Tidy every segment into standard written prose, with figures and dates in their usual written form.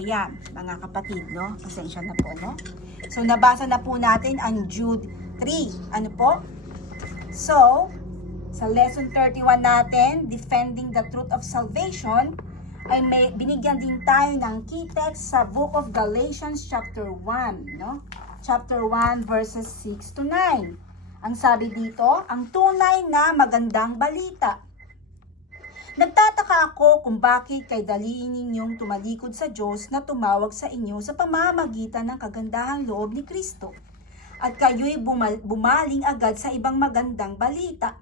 Ayan, mga kapatid, no? Pasensya na po, no? So, nabasa na po natin ang Jude 3. Ano po? So, sa lesson 31 natin, Defending the Truth of Salvation, ay binigyan din tayo ng key text sa Book of Galatians chapter 1, no? Chapter 1 verses 6 to 9. Ang sabi dito, ang tunay na magandang balita. Nagtataka ako kung bakit kay daliin ninyong tumalikod sa Diyos na tumawag sa inyo sa pamamagitan ng kagandahang loob ni Kristo. At kayo'y bumaling agad sa ibang magandang balita.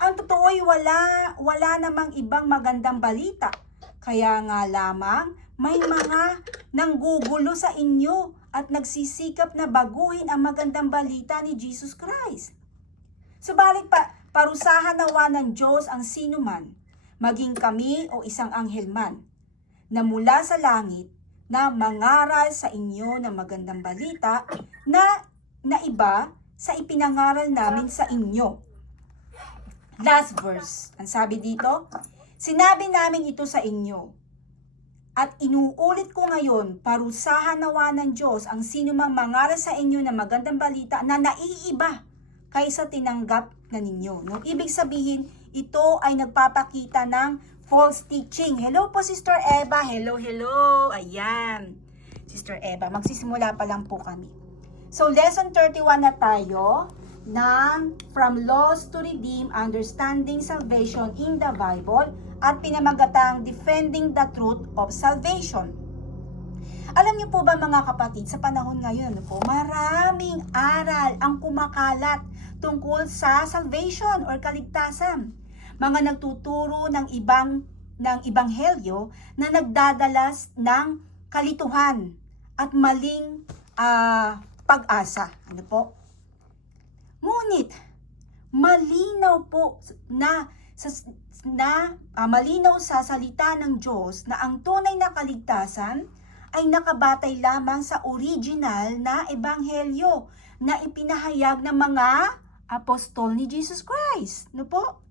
Ang totoo'y wala namang ibang magandang balita. Kaya nga lamang may mga nanggugulo sa inyo at nagsisikap na baguhin ang magandang balita ni Jesus Christ. Subalit parusahan nawa ng Diyos ang sinuman, maging kami o isang anghel man, na mula sa langit na mangaral sa inyo ng magandang balita na iba sa ipinangaral namin sa inyo. Last verse, ang sabi dito, sinabi namin ito sa inyo, at inuulit ko ngayon, parusahan nawa ng Diyos ang sinumang mangaral sa inyo ng magandang balita na naiiba kaysa tinanggap na ninyo. No? Ibig sabihin, ito ay nagpapakita ng false teaching. Hello po, Sister Eva. Hello, hello. Ayan. Sister Eva, magsisimula pa lang po kami. So, lesson 31 na tayo ng From Lost to Redeem, Understanding Salvation in the Bible at pinamagatang Defending the Truth of Salvation. Alam niyo po ba mga kapatid, sa panahon ngayon po, maraming aral ang kumakalat tungkol sa salvation or kaligtasan. Mga nagtuturo ng ibanghelyo na nagdadalas ng kalituhan at maling pag-asa. Ano po? Ngunit, malinaw po malinaw sa salita ng Diyos na ang tunay na kaligtasan ay nakabatay lamang sa original na ebanghelyo na ipinahayag ng mga apostol ni Jesus Christ. No po?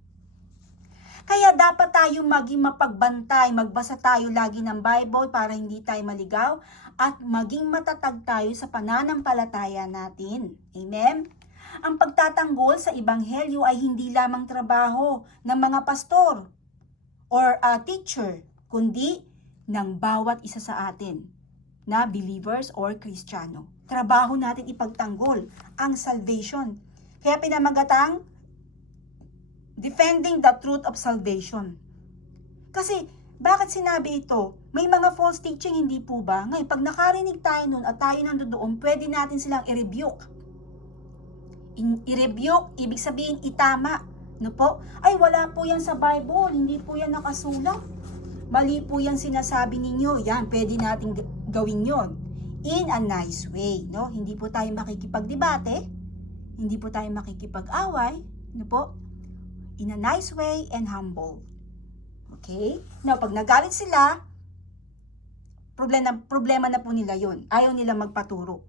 Kaya dapat tayo maging mapagbantay, magbasa tayo lagi ng Bible para hindi tayo maligaw at maging matatag tayo sa pananampalataya natin. Amen? Ang pagtatanggol sa ebanghelyo ay hindi lamang trabaho ng mga pastor or teacher, kundi ng bawat isa sa atin na believers or Kristiyano. Trabaho natin ipagtanggol ang salvation. Kaya pinamagatang Defending the Truth of Salvation. Kasi, bakit sinabi ito? May mga false teaching, hindi po ba? Ngayon, pag nakarinig tayo nun at tayo nandoon, pwede natin silang i-rebuke. I-rebuke, ibig sabihin itama. No po? Ay, wala po yan sa Bible. Hindi po yan nakasulat. Mali po yan sinasabi ninyo. Yan, pwede natin gawin yon in a nice way. No? Hindi po tayo makikipagdebate. Hindi po tayo makikipag-away. No po? In a nice way and humble. Okay? Now, pag nagalit sila, problema na po nila yun. Ayaw nila magpaturo.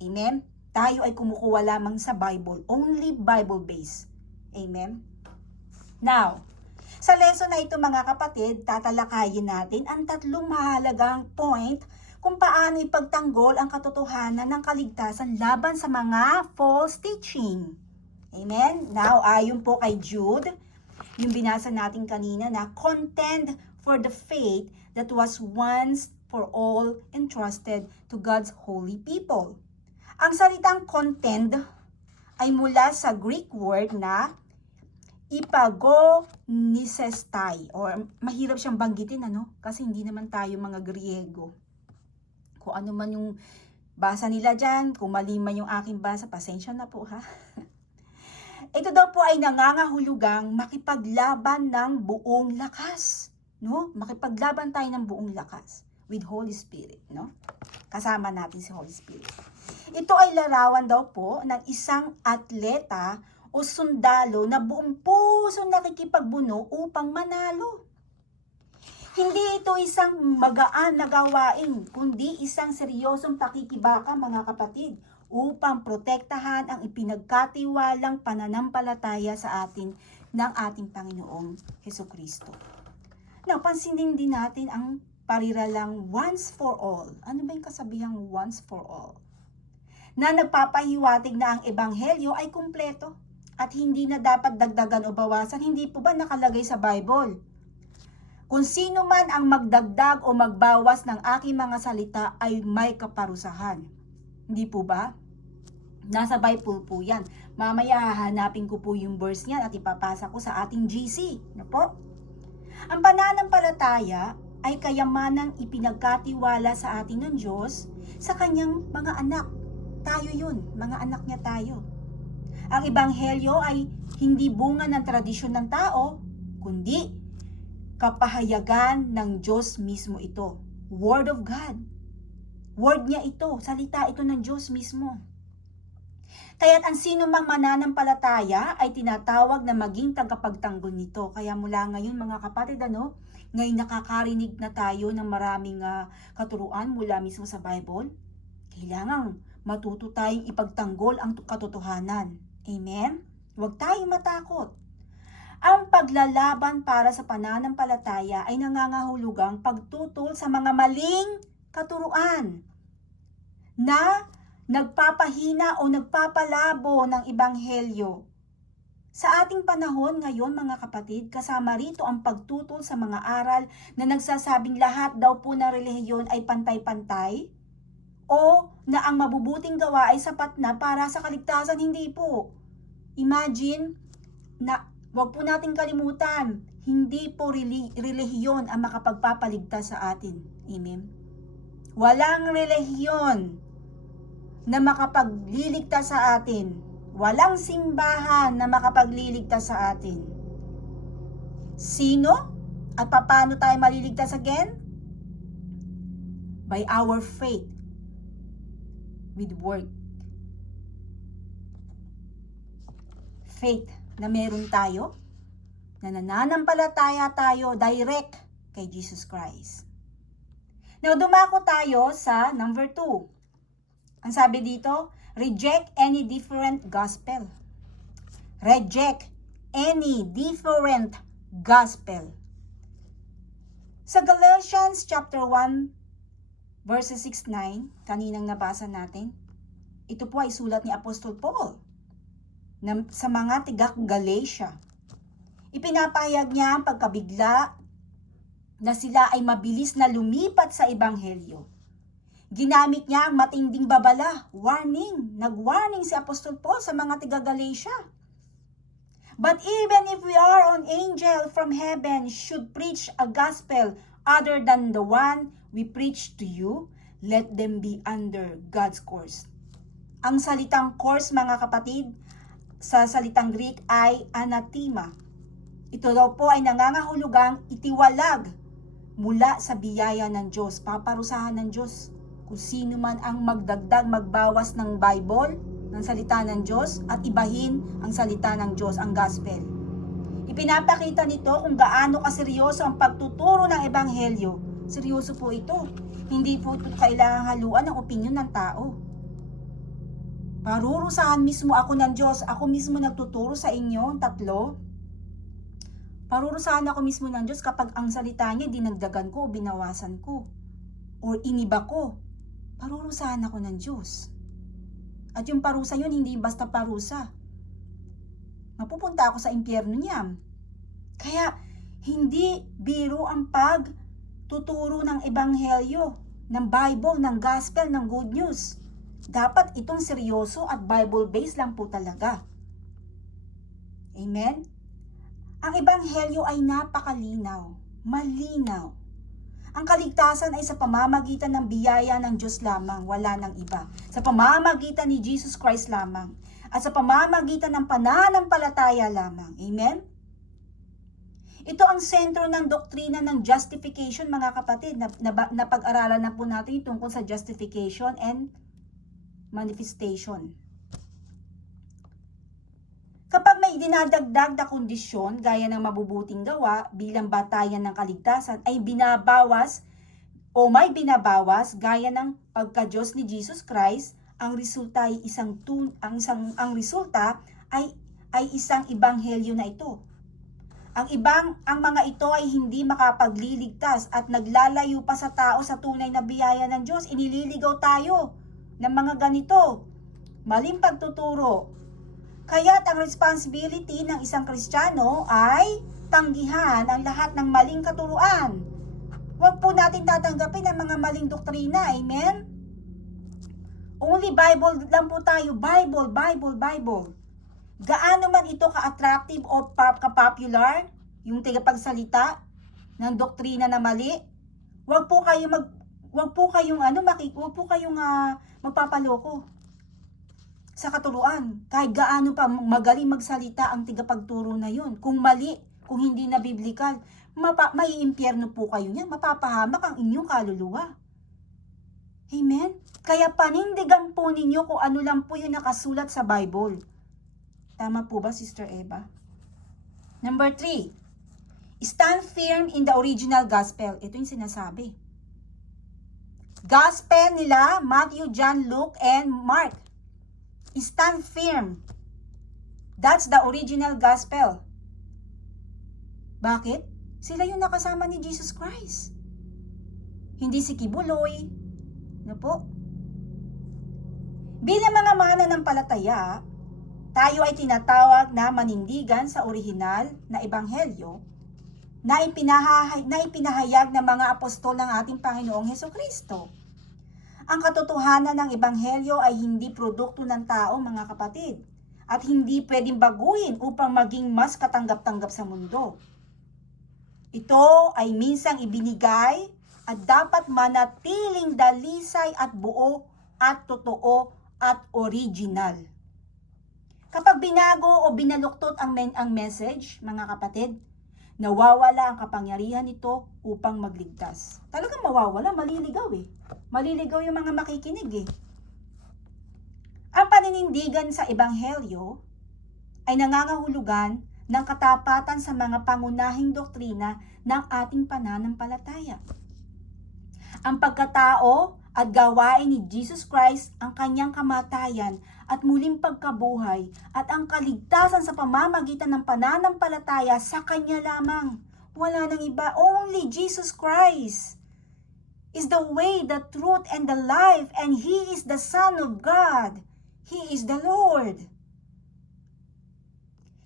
Amen? Tayo ay kumukuha lamang sa Bible. Only Bible-based. Amen? Now, sa lesson na ito mga kapatid, tatalakayin natin ang tatlong mahalagang point kung paano ipagtanggol ang katotohanan ng kaligtasan laban sa mga false teaching. Amen? Now, ayon po kay Jude, yung binasa natin kanina na contend for the faith that was once for all entrusted to God's holy people. Ang salitang contend ay mula sa Greek word na ipagonisestai, or mahirap siyang banggitin, ano? Kasi hindi naman tayo mga Griego. Kung ano man yung basa nila dyan, kung mali man yung aking basa, pasensya na po ha. Ito daw po ay nangangahulugang makipaglaban ng buong lakas, no? Makipaglaban tayo ng buong lakas with Holy Spirit, no? Kasama natin si Holy Spirit. Ito ay larawan daw po ng isang atleta o sundalo na buong puso nakikipagbuno upang manalo. Hindi ito isang magaan na gawain, kundi isang seryosong pakikibaka mga kapatid, upang protektahan ang ipinagkatiwalang pananampalataya sa atin ng ating Panginoong Hesukristo. Now, pansinin din natin ang pariralang once for all. Ano ba yung kasabihang once for all? Na nagpapahiwatig na ang ebanghelyo ay kumpleto at hindi na dapat dagdagan o bawasan. Hindi po ba nakalagay sa Bible? Kung sino man ang magdagdag o magbawas ng aking mga salita ay may kaparusahan. Hindi po ba? Nasa Bible po yan. Mamaya hahanapin ko po yung verse niyan at ipapasa ko sa ating GC. Ano po? Ang pananampalataya ay kayamanang ipinagkatiwala sa atin ng Diyos sa kanyang mga anak. Tayo yun, mga anak niya tayo. Ang ebanghelyo ay hindi bunga ng tradisyon ng tao, kundi kapahayagan ng Diyos mismo ito. Word of God. Word niya ito, salita ito ng Diyos mismo. Kaya't ang sino mang mananampalataya ay tinatawag na maging tagapagtanggol nito. Kaya mula ngayon mga kapatid, ngayon nakakarinig na tayo ng maraming katuruan mula mismo sa Bible. Kailangan matuto tayong ipagtanggol ang katotohanan. Amen? Huwag tayong matakot. Ang paglalaban para sa pananampalataya ay nangangahulugang pagtutol sa mga maling katuruan na nagpapahina o nagpapalabo ng ebanghelyo. Sa ating panahon ngayon mga kapatid, kasama rito ang pagtutol sa mga aral na nagsasabing lahat daw po na relihiyon ay pantay-pantay o na ang mabubuting gawa ay sapat na para sa kaligtasan. Hindi po. Imagine na wag po nating kalimutan, hindi po relihiyon ang makapagpapaligtas sa atin. Amen? Walang relihiyon na makapagliligtas sa atin. Walang simbahan na makapagliligtas sa atin. Sino? At paano tayo maliligtas again? By our faith with work. Faith na meron tayo, na nananampalataya tayo direct kay Jesus Christ. Now, dumako tayo sa number 2. Ang sabi dito, reject any different gospel. Reject any different gospel. Sa Galatians chapter 1, verses 6-9, kaninang nabasa natin, ito po ay sulat ni Apostol Paul sa mga tigak Galatia. Ipinapahayag niya ang pagkabigla na sila ay mabilis na lumipat sa ebanghelyo. Ginamit niya ang matinding babala, warning. Nag-warning si Apostol Paul sa mga taga-Galatia. But even if we are an angel from heaven should preach a gospel other than the one we preach to you, let them be under God's curse. Ang salitang curse, mga kapatid, sa salitang Greek ay anathema. Ito daw po ay nangangahulugang itiwalag mula sa biyaya ng Diyos, paparusahan ng Diyos. Kung sino man ang magdagdag, magbawas ng Bible, ng salita ng Diyos, at ibahin ang salita ng Diyos, ang gospel. Ipinapakita nito kung gaano kaseryoso ang pagtuturo ng ebanghelyo. Seryoso po ito. Hindi po ito kailangang haluan ng opinyon ng tao. Parurusahan mismo ako ng Diyos. Ako mismo nagtuturo sa inyo, tatlo. Parurusahan ako mismo ng Diyos kapag ang salita niya dinagdagan ko o binawasan ko. O iniba ko. Parurusahan ako ng Diyos. At yung parusa yun, hindi basta parusa. Mapupunta ako sa impyerno niya. Kaya, hindi biro ang pagtuturo ng ebanghelyo, ng Bible, ng gospel, ng good news. Dapat itong seryoso at Bible-based lang po talaga. Amen? Ang ebanghelyo ay napakalinaw, malinaw. Ang kaligtasan ay sa pamamagitan ng biyaya ng Diyos lamang, wala ng iba. Sa pamamagitan ni Jesus Christ lamang. At sa pamamagitan ng pananampalataya lamang. Amen? Ito ang sentro ng doktrina ng justification, mga kapatid. Napag-aralan na po natin tungkol sa justification and manifestation. Kapag may dinadagdag na kondisyon gaya ng mabubuting gawa bilang batayan ng kaligtasan ay binabawas o may binabawas gaya ng pagka-Diyos ni Jesus Christ, ang resulta ay isang ebanghelyo na ito. Ang mga ito ay hindi makapagliligtas at naglalayo pa sa tao sa tunay na biyaya ng Diyos. Inililigaw tayo ng mga ganito. Maling pagtuturo. Kaya't ang responsibility ng isang Kristiyano ay tanggihan ang lahat ng maling katuruan. Huwag po natin tatanggapin ang mga maling doktrina. Amen? Only Bible lang po tayo. Bible, Bible, Bible. Gaano man ito ka-attractive o ka-popular, yung tagapagsalita ng doktrina na mali, wag po kayong magpapaloko sa katuruan. Kahit gaano pa magaling magsalita ang tagapagturo na yun. Kung mali, kung hindi na biblikal, maiimpyerno po kayo niyan. Mapapahamak ang inyong kaluluwa. Amen? Kaya panindigan po ninyo kung ano lang po yung nakasulat sa Bible. Tama po ba, Sister Eva? Number 3, stand firm in the original gospel. Ito yung sinasabi. Gospel nila, Matthew, John, Luke, and Mark. Stand firm. That's the original gospel. Bakit? Sila yung nakasama ni Jesus Christ. Hindi si Kibuloy. Ano po? Bilang mga mananampalataya, tayo ay tinatawag na manindigan sa orihinal na ebanghelyo na ipinahayag ng mga apostol ng ating Panginoong Hesukristo. Ang katotohanan ng ebanghelyo ay hindi produkto ng tao, mga kapatid, at hindi pwedeng baguhin upang maging mas katanggap-tanggap sa mundo. Ito ay minsang ibinigay at dapat manatiling dalisay at buo at totoo at original. Kapag binago o binaluktot ang message, mga kapatid, nawawala ang kapangyarihan nito upang magligtas. Talagang mawawala, maliligaw eh. Maliligaw yung mga makikinig eh. Ang paninindigan sa ebanghelyo ay nangangahulugan ng katapatan sa mga pangunahing doktrina ng ating pananampalataya. Ang pagkatao at gawain ni Jesus Christ, ang kanyang kamatayan at muling pagkabuhay at ang kaligtasan sa pamamagitan ng pananampalataya sa kanya lamang. Wala nang iba, only Jesus Christ is the way, the truth, and the life, and He is the Son of God. He is the Lord.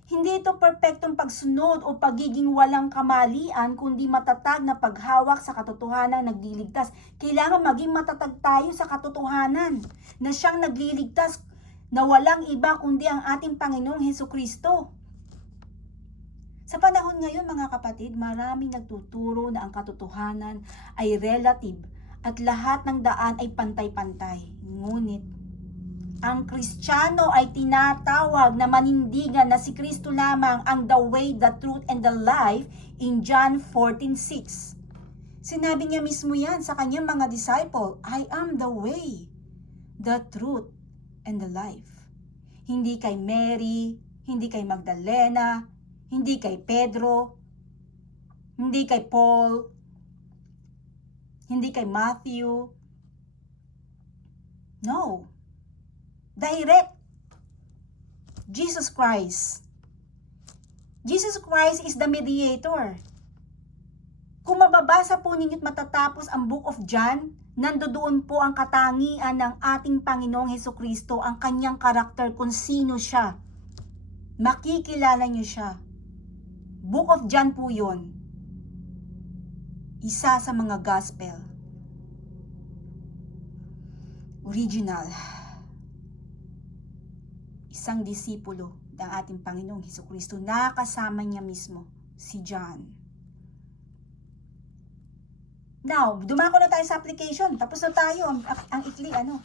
Hindi ito perpektong pagsunod o pagiging walang kamalian, kundi matatag na paghawak sa katotohanan nagliligtas. Kailangan maging matatag tayo sa katotohanan na siyang nagliligtas, na walang iba kundi ang ating Panginoong Hesukristo. Sa panahon ngayon, mga kapatid, maraming nagtuturo na ang katotohanan ay relative at lahat ng daan ay pantay-pantay. Ngunit, ang Kristiyano ay tinatawag na manindigan na si Kristo lamang ang the way, the truth, and the life in John 14:6. Sinabi niya mismo yan sa kanyang mga disciple, I am the way, the truth, and the life. Hindi kay Mary, hindi kay Magdalena, hindi kay Pedro, hindi kay Paul, hindi kay Matthew. No. Direct. Jesus Christ. Jesus Christ is the mediator. Kung mababasa po ninyo't matatapos ang Book of John, nandoon po ang katangian ng ating Panginoong Hesukristo, ang kanyang karakter, kung sino siya. Makikilala niyo siya. Book of John po yun. Isa sa mga gospel. Original. Isang disipulo ng ating Panginoong Hesukristo, nakasama niya mismo si John. Now, dumako na tayo sa application. Tapos na tayo. Ang ikli, ano?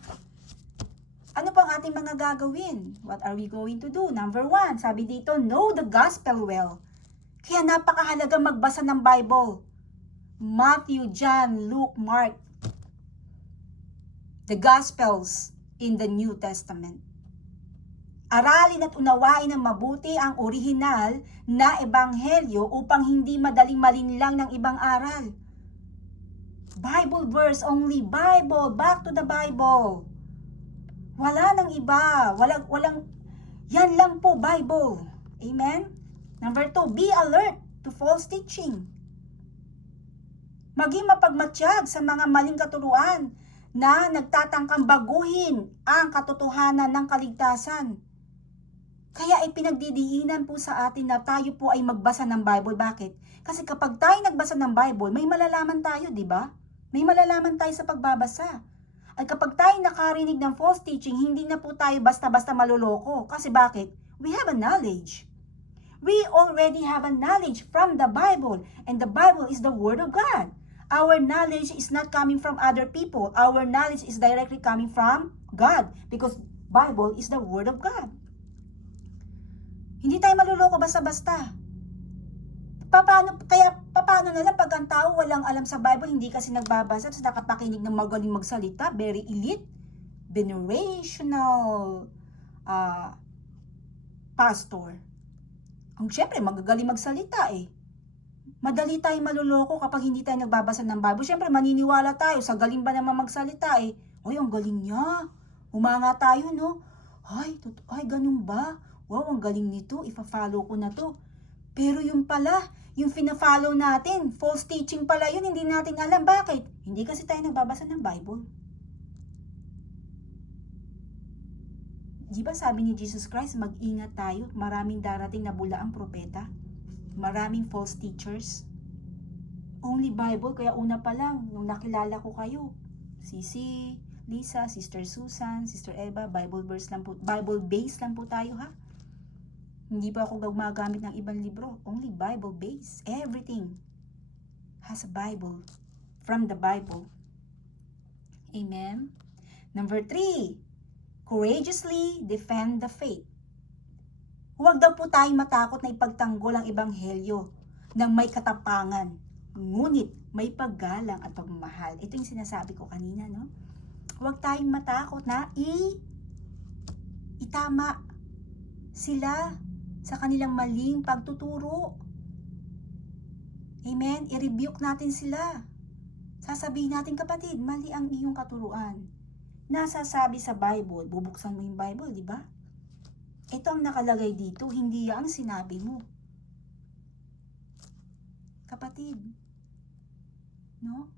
Ano pang ating mga gagawin? What are we going to do? Number 1, sabi dito, know the gospel well. Kaya napakahalaga magbasa ng Bible. Matthew, John, Luke, Mark. The Gospels in the New Testament. Aralin at unawain ng mabuti ang orihinal na ebanghelyo upang hindi madaling malinlang ng ibang aral. Bible verse only. Bible. Back to the Bible. Wala nang iba. Walang, yan lang po, Bible. Amen? Number 2, be alert to false teaching. Maging mapagmatsyag sa mga maling katuruan na nagtatangkang baguhin ang katotohanan ng kaligtasan. Kaya ipinagdidiinan po sa atin na tayo po ay magbasa ng Bible. Bakit? Kasi kapag tayo nagbasa ng Bible, may malalaman tayo, di ba? May malalaman tayo sa pagbabasa. At kapag tayo nakarinig ng false teaching, hindi na po tayo basta-basta maluloko. Kasi bakit? We have a knowledge. We already have a knowledge from the Bible. And the Bible is the Word of God. Our knowledge is not coming from other people. Our knowledge is directly coming from God. Because Bible is the Word of God. Hindi tayo maluloko basta-basta. Paano na lang pag ang tao walang alam sa Bible, hindi kasi nagbabasa, tapos nakapakinig ng magaling magsalita, very elite, venerational pastor. Ang syempre, magagaling magsalita eh. Madali tayong maluloko kapag hindi tayo nagbabasa ng Bible. Syempre, maniniwala tayo, sa galing ba naman magsalita eh. Ay, ang galing niya. Humanga tayo, no? Ay, ganun ba? Wow, ang galing nito, ipa-follow ko na to. Pero yung pala, yung fina-follow natin, false teaching pala yun, hindi natin alam. Bakit? Hindi kasi tayo nagbabasa ng Bible. Di ba sabi ni Jesus Christ, mag-ingat tayo, maraming darating na bulaang propeta, maraming false teachers. Only Bible, kaya una pa lang, nung nakilala ko kayo, Sisi, Lisa, Sister Susan, Sister Eva, Bible based lang po tayo ha. Hindi pa ako gumagamit ng ibang libro. Only Bible-based. Everything has a Bible. From the Bible. Amen? Number 3, courageously defend the faith. Huwag daw po tayong matakot na ipagtanggol ang ebanghelyo ng may katapangan. Ngunit may paggalang at pagmamahal. Ito yung sinasabi ko kanina, no? Huwag tayong matakot na itama sila sa kanilang maling pagtuturo. Amen? I-rebuke natin sila. Sasabihin natin, kapatid, mali ang iyong katuruan. Nasasabi sa Bible, bubuksan mo yung Bible, di ba? Ito ang nakalagay dito, hindi ang sinabi mo. Kapatid, no?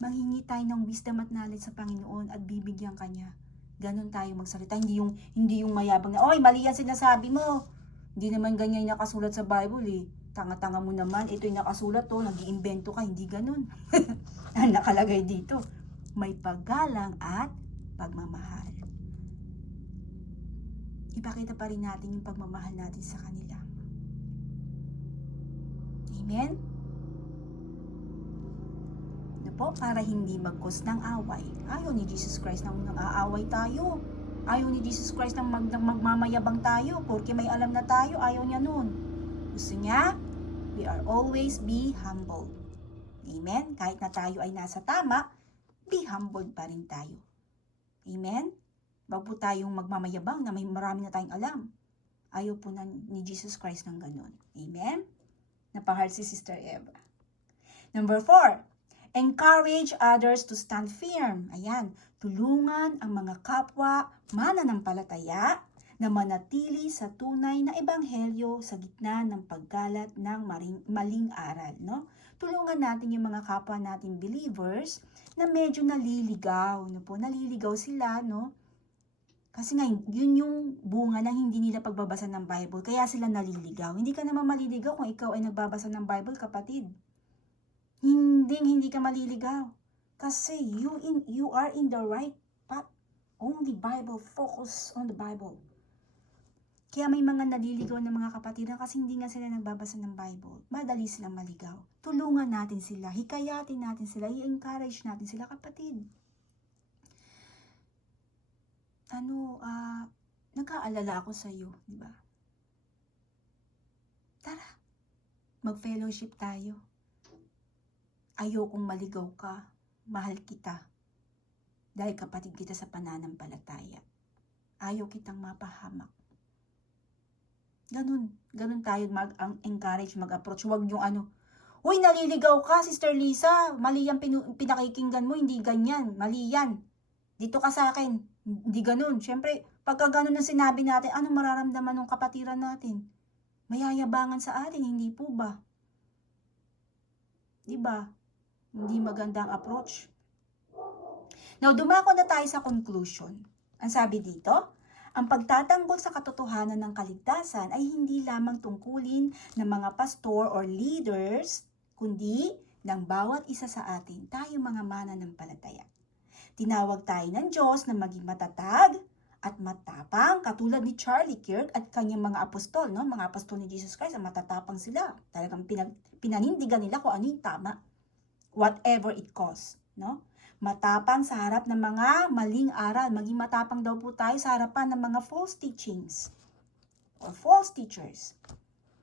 Manghingi tayo ng wisdom at knowledge sa Panginoon at bibigyan Kanya. Ganon tayo magsalita. Hindi yung mayabang na, oy, mali yan sinasabi mo. Hindi naman ganyan yung nakasulat sa Bible eh. Tanga-tanga mo naman, ito yung nakasulat to, nag-iimbento ka, hindi ganun. Ang nakalagay dito, may paggalang at pagmamahal. Ipakita pa rin natin yung pagmamahal natin sa kanila. Amen? Ano po, para hindi mag-cause ng away. Ayaw ni Jesus Christ nang aaway tayo. Ayaw ni Jesus Christ nang magmamayabang tayo porque may alam na tayo. Ayaw niya nun. Gusto niya, we are always be humble. Amen? Kahit na tayo ay nasa tama, be humble pa rin tayo. Amen? Wag po tayong magmamayabang na may marami na tayong alam. Ayaw po ni Jesus Christ ng ganun. Amen? Napahard si Sister Eva. Number 4, encourage others to stand firm. Ayan, tulungan ang mga kapwa mananampalataya na manatili sa tunay na ebanghelyo sa gitna ng paggalat ng maling aral, no? Tulungan natin yung mga kapwa nating believers na medyo naliligaw, no po? Naliligaw sila, no? Kasi nga, yun yung bunga ng hindi nila pagbabasa ng Bible, kaya sila naliligaw. Hindi ka naman maliligaw kung ikaw ay nagbabasa ng Bible, kapatid. Hindi ka maliligaw. Kasi you are in the right path. Only Bible, focus on the Bible. Kaya may mga naliligaw na mga kapatiran kasi hindi nga sila nagbabasa ng Bible. Madali silang maligaw. Tulungan natin sila, hikayatin natin sila, i-encourage natin sila, kapatid. Nag-aalala ako sa iyo, di ba? Tara, mag-fellowship tayo. Ayokong maligaw ka, mahal kita. Dahil kapatid kita sa pananampalataya. Ayaw kitang mapahamak. Ganun tayo mag-encourage, mag-approach. Huwag yung uy, naliligaw ka, Sister Lisa. Mali yan pinakikinggan mo, hindi ganyan. Mali yan. Dito ka sa akin. Hindi ganun. Siyempre, pagka ganun ang sinabi natin, anong mararamdaman ng kapatiran natin? Mayayabangan sa atin, hindi po ba? Di ba? Hindi magandang approach. Now, dumako na tayo sa conclusion. Ang sabi dito, ang pagtatanggol sa katotohanan ng kaligtasan ay hindi lamang tungkulin ng mga pastor or leaders, kundi ng bawat isa sa atin, tayo mga mananampalataya. Tinawag tayo ng Diyos na maging matatag at matapang, katulad ni Charlie Kirk at kanyang mga apostol, no? Mga apostol ni Jesus Christ, matatapang sila. Talagang pinanindigan nila kung ano yung tama, whatever it costs, no? Matapang sa harap ng mga maling aral. Maging matapang daw po tayo sa harapan ng mga false teachings or false teachers.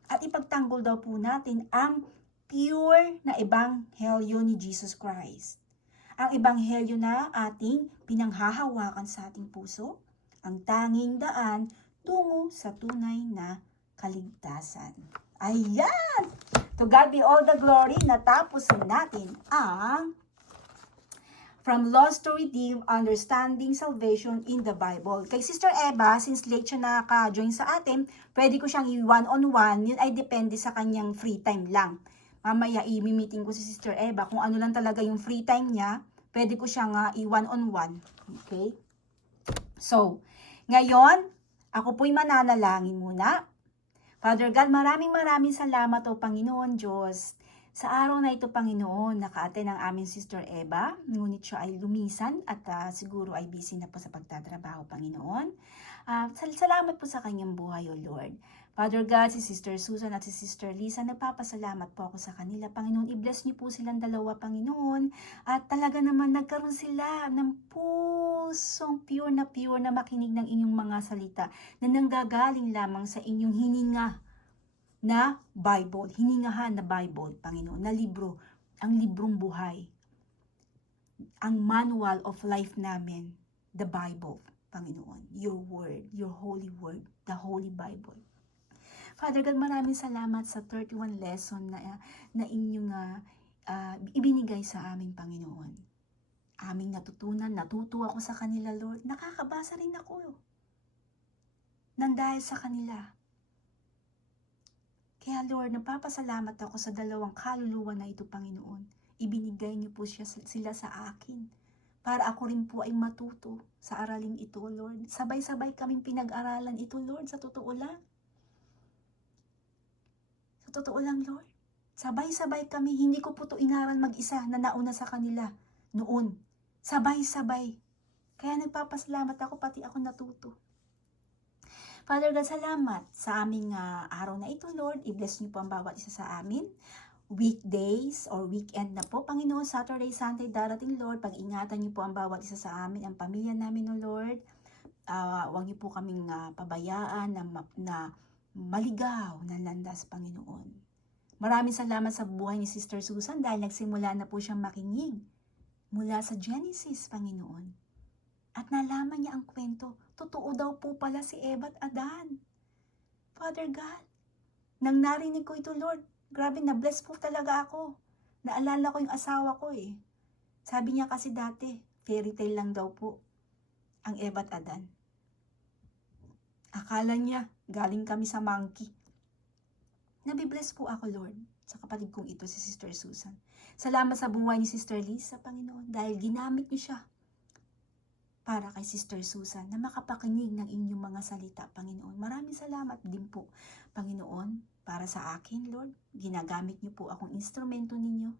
At ipagtanggol daw po natin ang pure na ebanghelyo ni Jesus Christ. Ang ebanghelyo na ating pinanghahawakan sa ating puso, ang tanging daan tungo sa tunay na kaligtasan. Ayan! To God be all the glory. Natapos natin ang From Lost to Redeemed, Understanding Salvation in the Bible. Kay Sister Eva, since late siya naka-join sa atin, pwede ko siyang i-one-on-one. Yun ay depende sa kanyang free time lang. Mamaya i-meeting ko si Sister Eva. Kung ano lang talaga yung free time niya, pwede ko siyang i-one-on-one. Okay? So, ngayon, ako po'y mananalangin muna. Father God, maraming salamat o Panginoon Diyos. Sa araw na ito, Panginoon, naka-attend ang aming Sister Eva, ngunit siya ay lumisan at siguro ay busy na po sa pagtatrabaho, Panginoon. Salamat po sa kanyang buhay, O Lord. Father God, si Sister Susan at si Sister Lisa, nagpapasalamat po ako sa kanila, Panginoon. I-bless niyo po silang dalawa, Panginoon. At talaga naman nagkaroon sila ng pusong pure na makinig ng inyong mga salita na nanggagaling lamang sa inyong hininga na Bible, hiningahan na Bible, Panginoon, na libro, ang librong buhay, ang manual of life namin, the Bible, Panginoon, your word, your holy word, the Holy Bible. Father God, maraming salamat sa 31 lesson na inyong ibinigay sa amin, Panginoon. Aming natutunan, natuto ako sa kanila, Lord. Nakakabasa rin ako nang dahil sa kanila. Kaya Lord, napapasalamat ako sa dalawang kaluluwa na ito, Panginoon. Ibinigay niyo po sila sa akin para ako rin po ay matuto sa araling ito, Lord. Sabay-sabay kaming pinag-aralan ito, Lord, sa totoo lang. Sa totoo lang, Lord. Sabay-sabay kami. Hindi ko po ito inaral mag-isa na nauna sa kanila noon. Sabay-sabay. Kaya nagpapasalamat ako, pati ako natuto. Father God, salamat sa aming araw na ito, Lord. I-bless niyo po ang bawat isa sa amin. Weekdays or weekend na po, Panginoon, Saturday, Sunday, darating, Lord. Pag-ingatan niyo po ang bawat isa sa amin, ang pamilya namin, O Lord. Huwag niyo po kaming pabayaan na maligaw na landas, Panginoon. Maraming salamat sa buhay ni Sister Susan dahil nagsimula na po siyang makinig mula sa Genesis, Panginoon. At nalaman niya ang kwento. Totoo daw po pala si Eva at Adan. Father God, nang narinig ko ito, Lord, grabe na-bless po talaga ako. Naalala ko yung asawa ko Sabi niya kasi dati, fairy tale lang daw po ang Eva at Adan. Akala niya, galing kami sa monkey. Nabibless po ako, Lord, sa kapatid kong ito, si Sister Susan. Salamat sa buhay ni Sister Lisa, Panginoon, dahil ginamit niyo siya para kay Sister Susan na makapakinig ng inyong mga salita, Panginoon. Maraming salamat din po, Panginoon, para sa akin, Lord. Ginagamit niyo po akong instrumento ninyo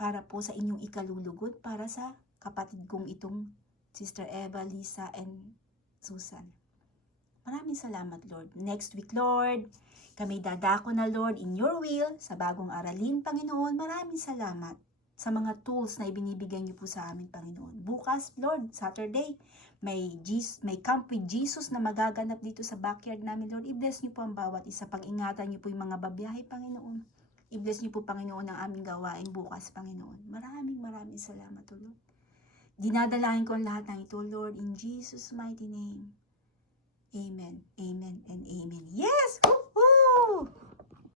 para po sa inyong ikalulugod para sa kapatid kong itong Sister Eva, Lisa, and Susan. Maraming salamat, Lord. Next week, Lord, kami dadako na, Lord, in your will, sa bagong aralin, Panginoon. Maraming salamat sa mga tools na ibinibigay niyo po sa amin, Panginoon. Bukas, Lord, Saturday, may Camp with Jesus na magaganap dito sa backyard namin, Lord. I-bless niyo po ang bawat isa. Pag-ingatan niyo po yung mga babiyahe, Panginoon. I-bless niyo po, Panginoon, ang aming gawain bukas, Panginoon. Maraming salamat, O Lord. Dinadalahin ko ang lahat ng ito, Lord, in Jesus' mighty name. Amen, amen, and amen. Yes! Woo!